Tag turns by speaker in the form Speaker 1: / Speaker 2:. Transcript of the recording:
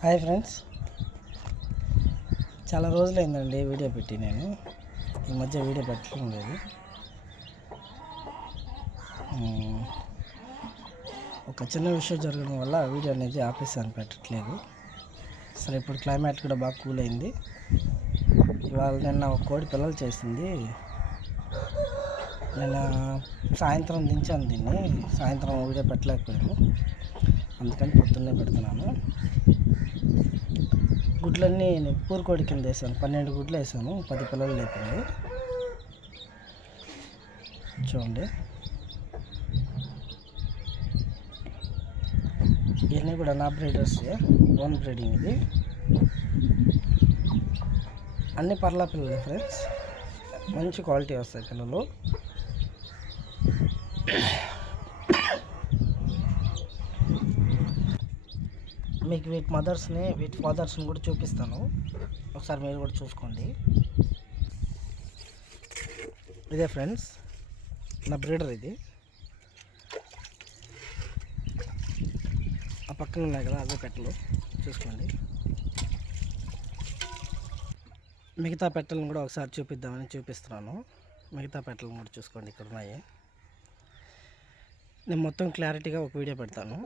Speaker 1: Hi friends. చాలా రోజులైందండి video పెట్టి నేను. ఈ మధ్య వీడియో పెట్టడం లేదు. ఒక చిన్న విషయం జరగడం వల్ల వీడియో అనేది ఆపేసాను పెట్టట్లేదు. సరే ఇప్పుడు క్లైమేట్ కూడా బాగా కూల్ అయింది. ఇవాళ నిన్న ఒక కోడి పిల్లలు చేసింది. నేను సాయంత్రం దించాను దీన్ని. సాయంత్రం వీడియో పెట్టలేకపోయాను. అందుకని పొద్దున్నే పెడుతున్నాను. గుడ్లన్నీ నేను పూరుకోడి కింద వేసాను. పన్నెండు గుడ్లు వేసాను. పది పిల్లలు లేపింది. చూడండి. ఇవన్నీ కూడా నా బ్రీడర్స్ ఓన్ బ్రీడింగ్ ఇది. అన్ని పర్లా పిల్లలు ఫ్రెండ్స్. మంచి క్వాలిటీ వస్తాయి పిల్లలు. మీకు వీటి మదర్స్ని వీటి ఫాదర్స్ని కూడా చూపిస్తాను. ఒకసారి మీరు కూడా చూసుకోండి. ఇదే ఫ్రెండ్స్ నా బ్రీడర్ ఇది. ఆ పక్కన ఉన్నాయి కదా అదే పెట్టలు. చూసుకోండి. మిగతా పెట్టలను కూడా ఒకసారి చూపిద్దామని చూపిస్తున్నాను. మిగతా పెట్టలను కూడా చూసుకోండి ఇక్కడ ఉన్నాయి. నేను మొత్తం క్లారిటీగా ఒక వీడియో పెడతాను.